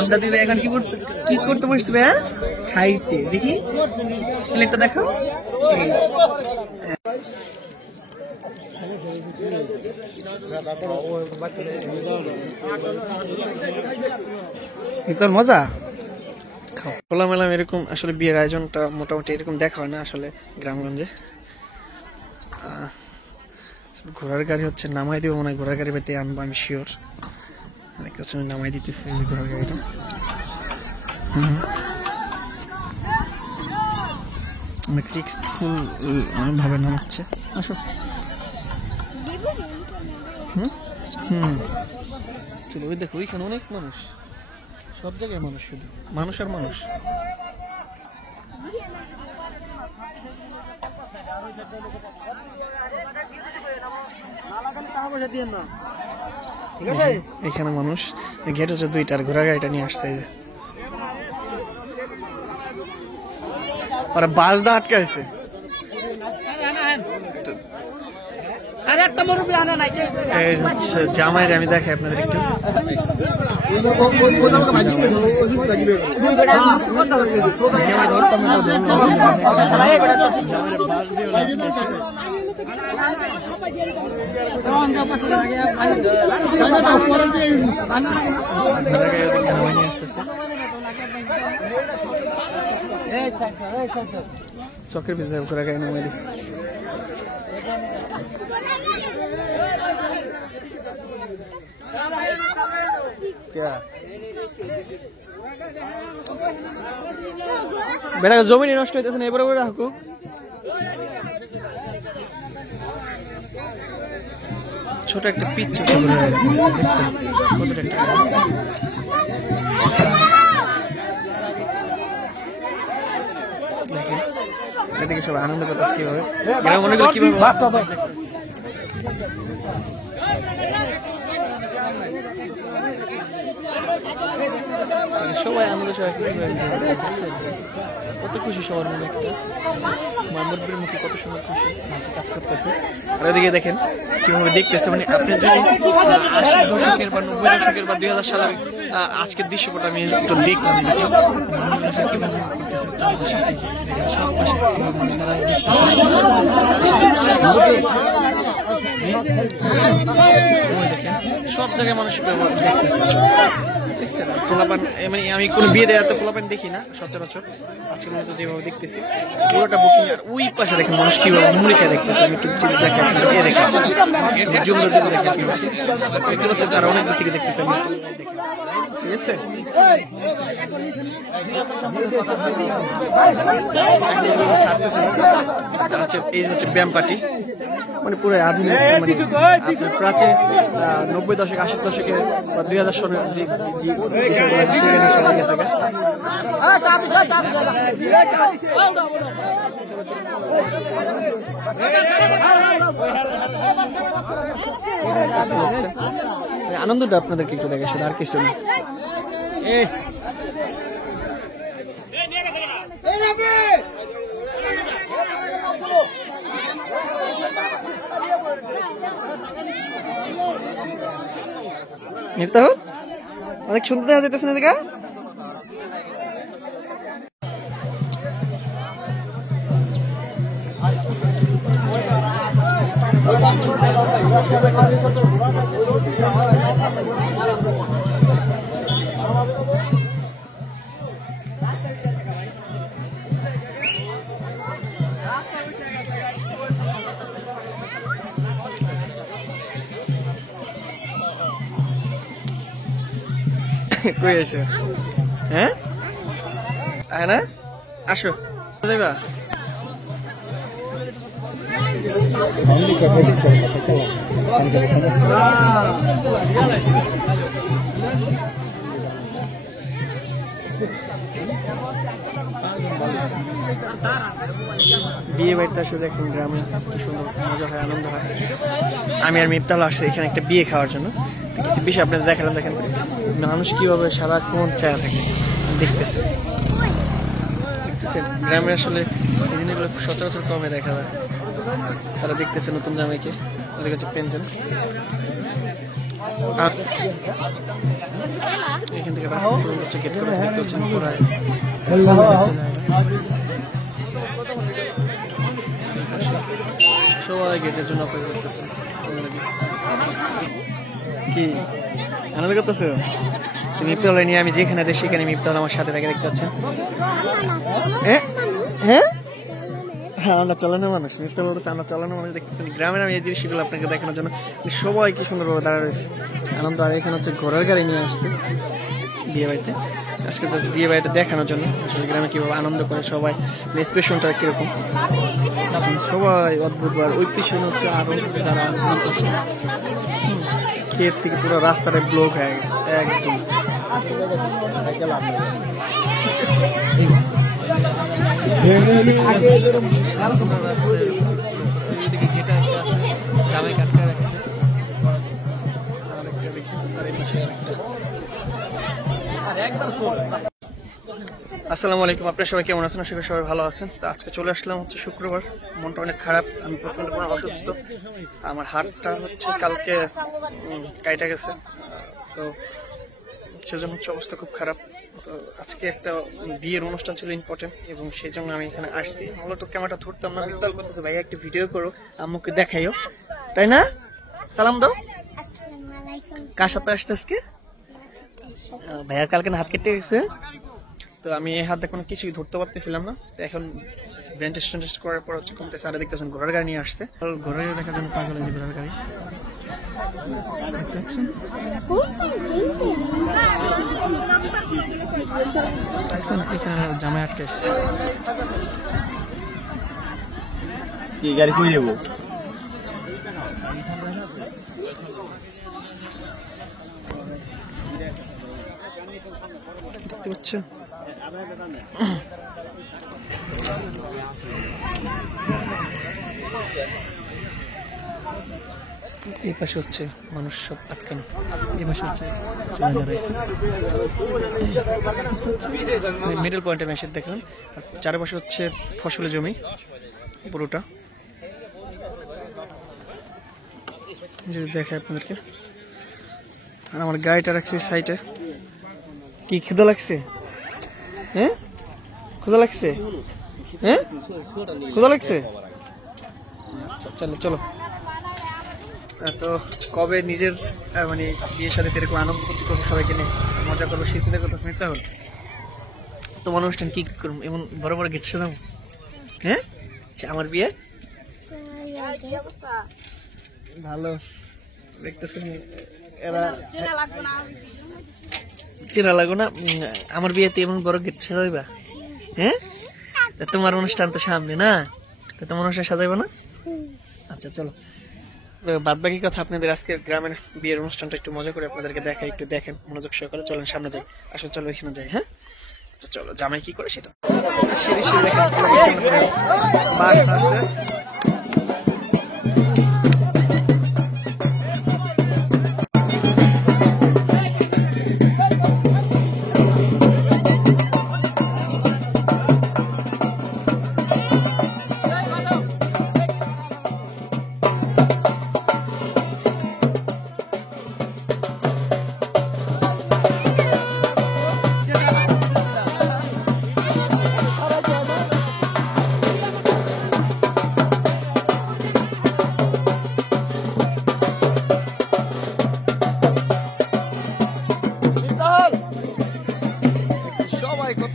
আমরা দিবে এখন কি করতে বসবে? হ্যাঁ, খাইতে। দেখি প্লেটটা দেখো। তোর মজা খোলামেলা এরকম আসলে বিয়ের আয়োজনটা মোটামুটি এরকম দেখা হয় না আসলে গ্রামগঞ্জে। ঘোড়ার গাড়ি হচ্ছে নামাই দিব মনে হয়, ঘোড়ার গাড়ি পেতে আনবো আমি শিওর। অনেকটা সময় নামাই দিতেছি ঘোড়ার গাড়িটা। অনেক রিস্কফুল ভাবে নামাচ্ছে। আসো। চলো ওই দেখো ওইখানে অনেক মানুষ, সব জায়গায় মানুষ, শুধু মানুষ আর মানুষ। এখানে মানুষ, গেট হচ্ছে দুইটার, ঘোড়া গাড়িটা নিয়ে আসছে। ওরা বাস দা আটকাইছে। জামাইরে আমি দেখাই আপনাদের একটু। চকের ভিতরে ঘোরা গাড়ি নামাই দিচ্ছে। বেটা জমি নষ্ট হইতেছে না, এবারে রাখো। ছোট একটা পিচ এদিকে সব আনন্দ করতেছে কিভাবে, মনে করি কিভাবে সবাই আনন্দ, কত খুশি সবার মনে। একটা মামুদের মুখে কত সুন্দর খুশি কাজ করতেছে। আর ওদিকে দেখেন কিভাবে দেখতেছে, মানে আপনি যদি 80 দশকের বা 90 দশকের বা 2000 সালের আজকের দৃশ্যপট আমি একটু দেখলাম, সব জায়গায় মানুষ দেখতেছে। পোলাপান মানে আমি কোনো বিয়ে দেওয়া তো পোলাপান দেখি না সচরাচর, আজকের মতো যেভাবে দেখতেছি পুরোটা বুকিং। আর ওই পাশে দেখেন মানুষ কিভাবে মুড়ি খেয়ে দেখতেছে। আমি একটু দেখে জুমলো জুম দেখে দেখতে পাচ্ছি, তারা অনেক দূর থেকে দেখতেছে। আমি ঠিক আছে, এই হচ্ছে ব্যায়াম পার্টি, মানে পুরো আধুনিক, মানে প্রাচীন 90 দশক 80 দশকে বা 2000 সনের যে আনন্দটা আপনাদেরকে একটু দেখে, শুধু আর কিছু না। অনেক সুন্দর দেখা যাইতেছে না দেখা। কই আছে? হ্যাঁ আয় না, আসো যাইবা। বিয়ে বাড়িতে আসলে দেখুন গ্রামে কি সুন্দর মজা হয়, আনন্দ হয়। আমি আর মিফতাল আসছে এখানে একটা বিয়ে খাওয়ার জন্য। কিছু বিষয় আপনাদের দেখালাম। দেখেন মানুষ কিভাবে সারাক্ষণ চায়া থাকে দেখতেছে। দেখতেছেন গ্রামে আসলে এই জিনিসগুলো সচরাচর কমে দেখা যায়। তারা দেখতেছে নতুন জামাইকে, ওদের কাছে পেনটেন আর এখান থেকে রাস্তা হচ্ছে গেট করে দেখতে পাচ্ছেন পুরাই সবাই গেটের জন্য অপেক্ষা করতেছে। কি আনন্দ করতেছে? মিফতাল নিয়ে আমি যেখানে যাই সেখানে মিফতাল আমার সাথে থাকে, দেখতে পাচ্ছেন। হ্যাঁ হ্যাঁ হ্যাঁ, আমরা চালানো মানুষ। মিফতাল বলতেছে আমরা চালানো মানুষ। দেখতে গ্রামের আমি এই জিনিসগুলো আপনাকে দেখানোর জন্য সবাই কি সুন্দরভাবে দাঁড়া রয়েছে, আনন্দ। আর এখানে হচ্ছে ঘোড়ার গাড়ি নিয়ে আসছে বিয়ে বাড়িতে, আজকে জাস্ট বিয়ে বাড়িটা দেখানোর জন্য। আসলে গ্রামে কিভাবে আনন্দ করে সবাই, এক্সপ্রেশনটা কিরকম সবাই অদ্ভুত। আর ওই পিছনে হচ্ছে আরো যারা আছে ক্ষেত থেকে পুরো রাস্তাটা ব্লক হয়ে গেছে একদম। আসসালামু আলাইকুম, আপনারা সবাই কেমন আছেন? আশা করি সবাই ভালো আছেন। তো আজকে চলে আসলাম হচ্ছে শুক্রবার, মনটা অনেক খারাপ, আমি প্রচন্ড অসুস্থ। আমার হাতটা হচ্ছে কালকে কাইটা গেছে, তো সেজন্য হচ্ছে অবস্থা খুব খারাপ। তো আজকে একটা বিয়ের অনুষ্ঠান ছিল ইম্পর্টেন্ট, এবং সেই জন্য আমি এখানে আসছি। মূলত ক্যামেরাটা ধরতাম না, বিদ্যাল করতেছে ভাইয়া একটা ভিডিও করো, আম্মুকে দেখাইও, তাই না? সালাম দাও। কার সাথে আসছে আজকে? ভাইয়ার কালকে হাত কেটে গেছে, তো আমি এই হাতে কোনো কিছুই ধরতে পারতেছিলাম না। তো এখন ব্যান্ডেজ ট্যান্ডেজ করার পর হচ্ছে কমতেছে। আর দেখতেছেন ঘোড়ার গাড়ি নিয়ে আসছে, ঘোড়ার গাড়ি দেখার জন্য পাগল হয়েছে। ঘোড়ার গাড়ি দেখতে পাচ্ছেন, এখানে জামাই আটকে আসছে। কি গাড়ি কই যাবো? দেখতে পাচ্ছেন এই পাশে হচ্ছে মানুষ সব আটকানো, এই পাশে হচ্ছে মিডল পয়েন্টে মেশিন দেখলাম। আর চারপাশে হচ্ছে ফসলের জমি পুরোটা, যদি দেখায় আপনাদেরকে। আর আমার গাড়িটা রাখছে ওই সাইডে। কি খিদে লাগছে? হ্যাঁ ক্ষুধা লাগছে? হ্যাঁ ক্ষুধা লাগছে? আচ্ছা চলো চলো। তো কবে নিজের মানে বিয়ের সাথে এরকম আনন্দ করতে করবো, সবাইকে নিয়ে মজা করবো, সেই চিন্তা করতে স্মিতা হল। তোমার অনুষ্ঠান কি করবো? এমন বড় বড় গেট শোনাবো? হ্যাঁ আমার বিয়ে ভালো দেখতেছেন, এরা চেনা লাগো না। আমার বিয়েতে এমন বড় গেট সাজাইবা? হ্যাঁ তোমার অনুষ্ঠান তো সামনে না, তোমার অনুষ্ঠান সাজাইবা না? আচ্ছা চলো, বাদ বাকি কথা আপনাদের আজকে গ্রামের বিয়ের অনুষ্ঠানটা একটু মজা করে আপনাদেরকে দেখাই, একটু দেখেন মনোযোগ সহকারে। চলেন সামনে যাই, আসলে চলো এখানে যাই। হ্যাঁ আচ্ছা চলো, জামাই কি করে সেটা সবাই কত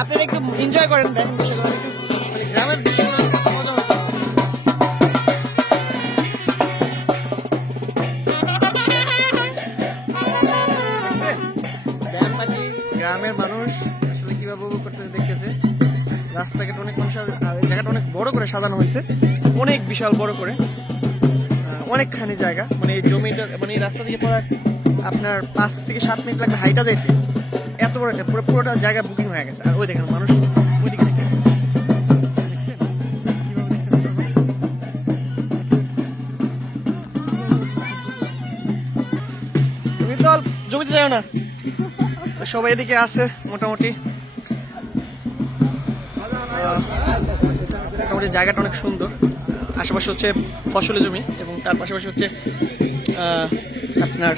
আপনারা একটু এনজয় করেন, দেখেন গ্রামের গ্রামের মানুষ আসলে কিভাবে উপভোগ করতে দেখতেছে। রাস্তাঘাট অনেক মানুষ, জায়গাটা অনেক বড় করে সাজানো হয়েছে, অনেক বিশাল বড় করে, অনেকখানি জায়গা। মানে এই জমিটা, মানে এই রাস্তা থেকে পড়া আপনার 5 থেকে 7 মিনিট লাগবে হাইটা যাইতে, এত বড় একটা পুরোটা জায়গা বুকিং হয়ে গেছে। আর ওই দেখেন মানুষ ওইদিকে দেখেন, দেখছেন কিভাবে দেখতেছে সবাই, দেখছেন যেতে চাও না। সবাই এদিকে আছে মোটামুটি। মোটামুটি জায়গাটা অনেক সুন্দর। আশেপাশে হচ্ছে ফসলের জমি এবং তার পাশাপাশি হচ্ছে আপনার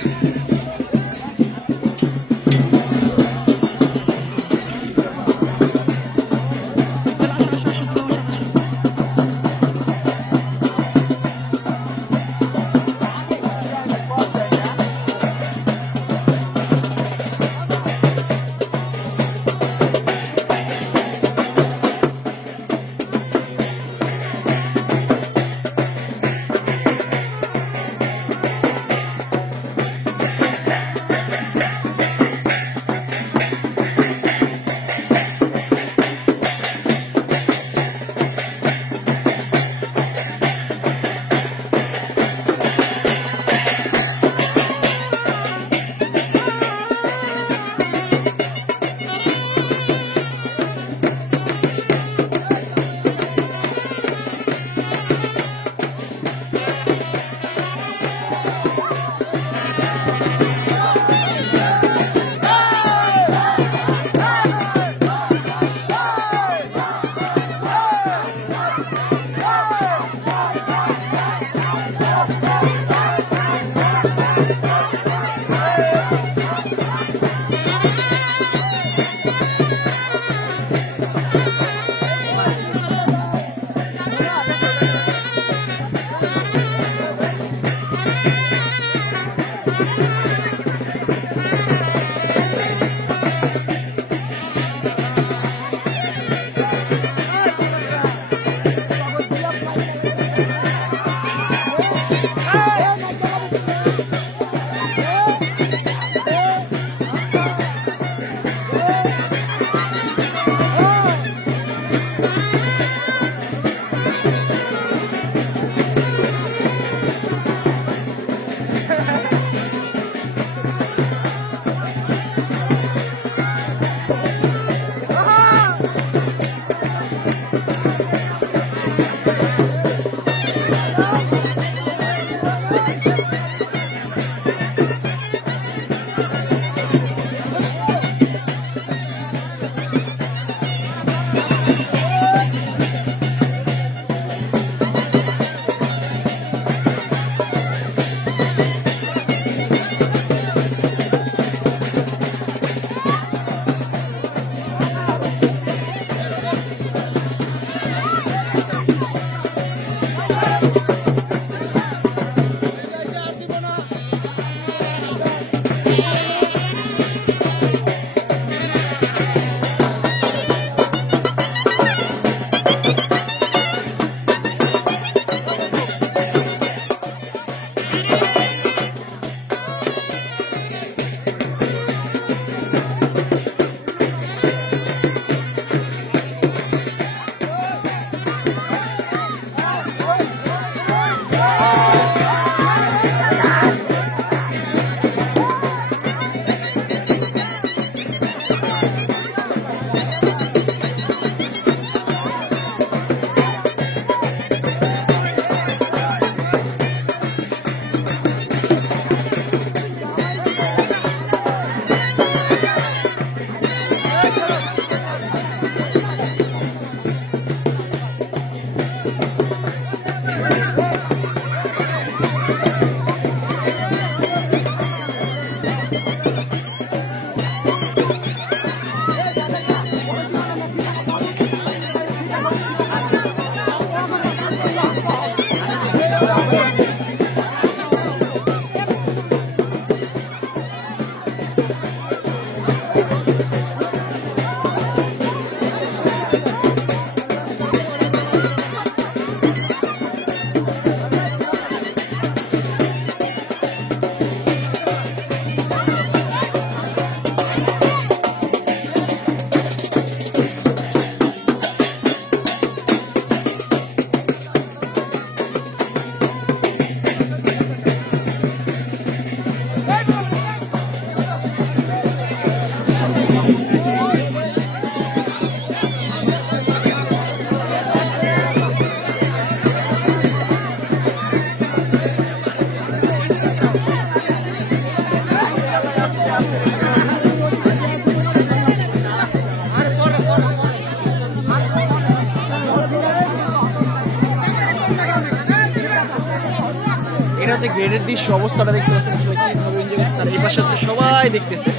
এটা হচ্ছে গেটের দৃশ্য অবস্থাটা দেখতে পাচ্ছেন আসলে কিভাবে এনজয় করতেছে। আর এই পাশে হচ্ছে সবাই দেখতেছে।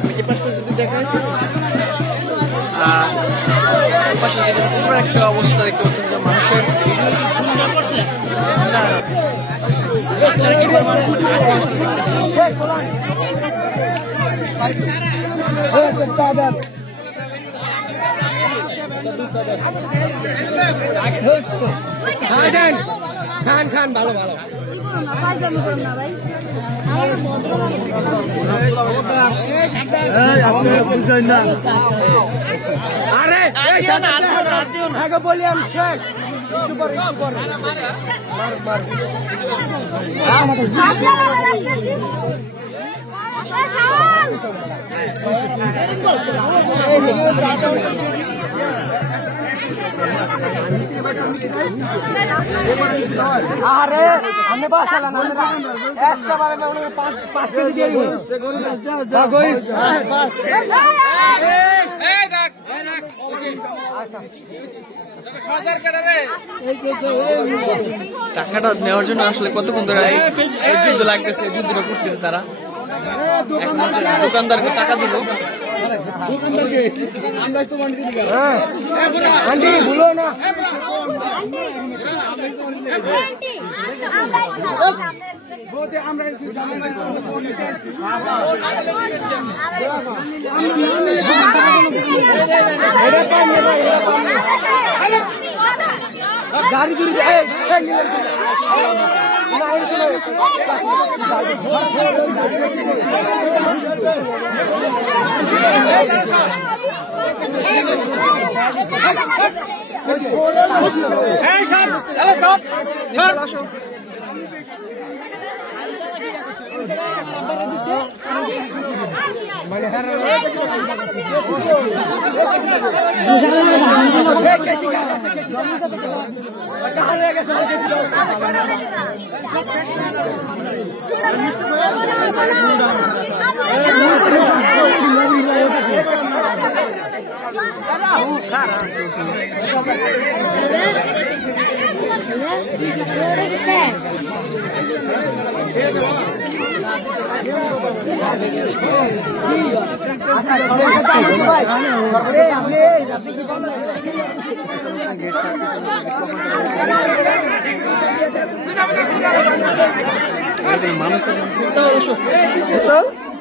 আমি এই পাশটা যদি দেখাই, আর এই পাশে পুরো একটা অবস্থা দেখতে পাচ্ছেন যে মানুষের বাচ্চারা কি পরিমাণ খান ভালো ভালো আরে বললাম শেষ আরে আমি বাসালাম একটা বারে পাঁচ কেজি দিয়ে টাকাটা নেওয়ার জন্য আসলে কতক্ষণ ধরে এই যুদ্ধ লাগতেছে, যুদ্ধটা করতেছে তারা। এখন হচ্ছে দোকানদারকে টাকা দিব, ভুলো না গাড়ি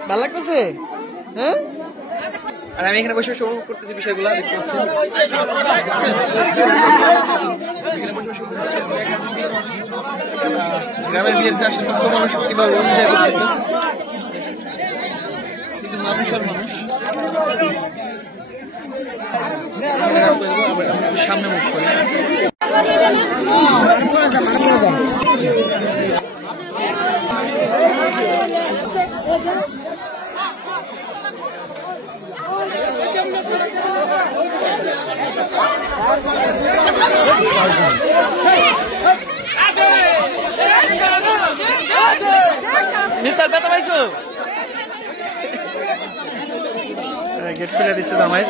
ভালো লাগতেছে, হ্যাঁ? আর আমি এখানে বসে উপভোগ করতেছি বিষয়গুলো দেখতে পাচ্ছি। গ্রামের বিয়ের আসলে কত মানুষ কিভাবে এনজয় করতেছে, শুধু মানুষ আর মানুষ। সামনে মুখ করে নিতার ব্যথা পাইছো? গেট খুলে দিচ্ছে জামাই,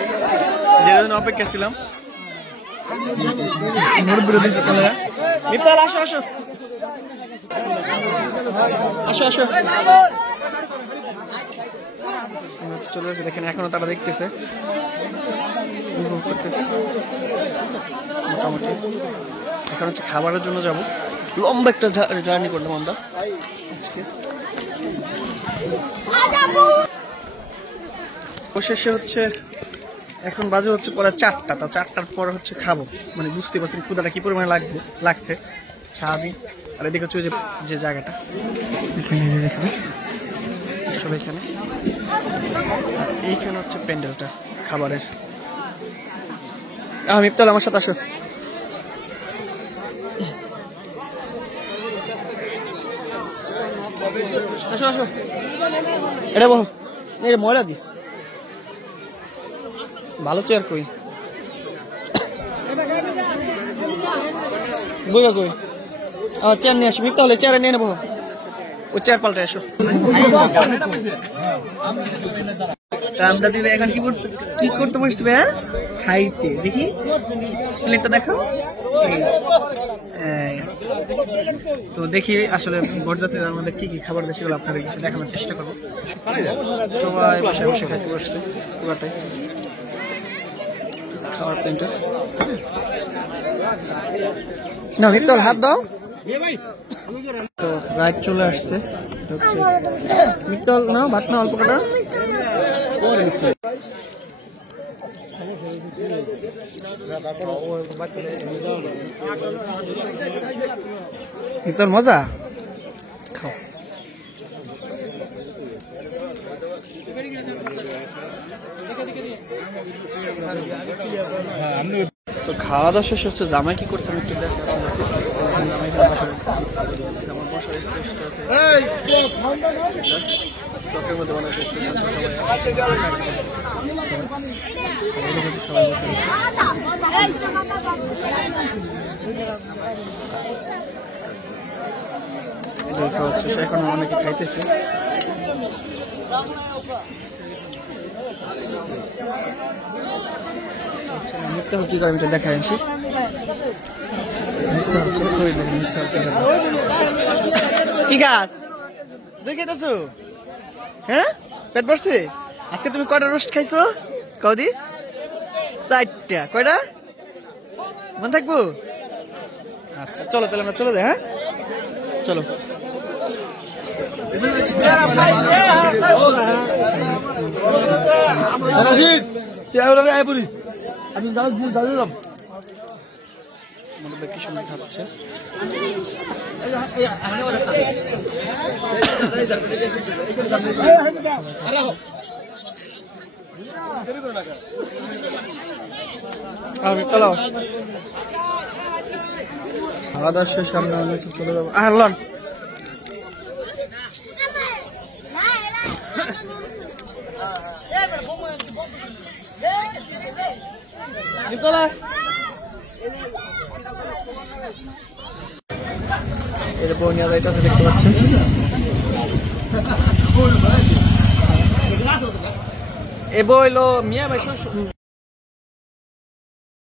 যেটার জন্য অপেক্ষা ছিলাম। মিতাল আসো আসো আসো আসো, চলে আসছে। দেখেন এখনো তারা দেখতেছে, উপভোগ করতেছে। মোটামুটি এখন হচ্ছে খাবারের জন্য যাব, লম্বা একটা জার্নি করলাম আমরা আজকে। অবশেষে হচ্ছে এখন বাজে হচ্ছে পরে 4টা, তা 4টার পর হচ্ছে খাবো। মানে বুঝতে পারছেন ক্ষুদাটা কি পরিমাণে লাগছে সারাদিন। আর এদিকে হচ্ছে যে জায়গাটা এখানে, যেখানে সব এখানে, এইখানে হচ্ছে প্যান্ডেলটা খাবারের। মিফতাল আমার সাথে আসো। আসো আসো, এটা বহ, ময়লা দি ভালো চেয়ার কই বইয়া কই, চেয়ার নিয়ে আসো। মিফতাল চেয়ারে নিয়ে নেবো, ও চেয়ার পাল্টে আসো। আমরা দিদি এখন কি করতে বসছি ভাইয়া? খাইতে। দেখি প্লেটটা দেখো। তো দেখি আসলে বরযাত্রীরা আমাদের কি কি খাবার দেয় সেগুলো আপনাদের দেখানোর চেষ্টা করবো। সবাই বসে বসে খাইতে বসছে পুরাটাই খাওয়ার প্লেনটা। না মিত্তল হাত দাও। তো রাইড চলে আসছে, মিত্তল না ভাত না অল্প কাটা। মিত্তল মজা খাও। তো খাওয়া দাওয়া শেষ হচ্ছে, জামাই কি করছে আমি একটু দেখি। জামাই এখানে বসা রয়েছে, আমার বসার স্পেসটা আছে চকের মধ্যে বানাচ্ছে স্পেশাল। সবাই বসে দেখা হচ্ছে, সে এখন অনেকে খাইতেছে। মিথ্যা কি করে আমি তো দেখাই আনছি। কি গাছ তুই খেতেছো? হ্যাঁ পেট ভরছে? আজকে তুমি কয়টা রোস্ট খাইছো কদি? 4টা। কয়টা মনে থাকবো? আচ্ছা চলো তাহলে আমরা চলে যাই। হ্যাঁ চলো। কি সুন্দর খাচ্ছে। খাওয়া দাওয়া শেষ, আমরা অনেক চলে যাবো। লন এটা বনিয়া যাইতেছে দেখতে পাচ্ছেন। এ বইলো মিয়া ভাই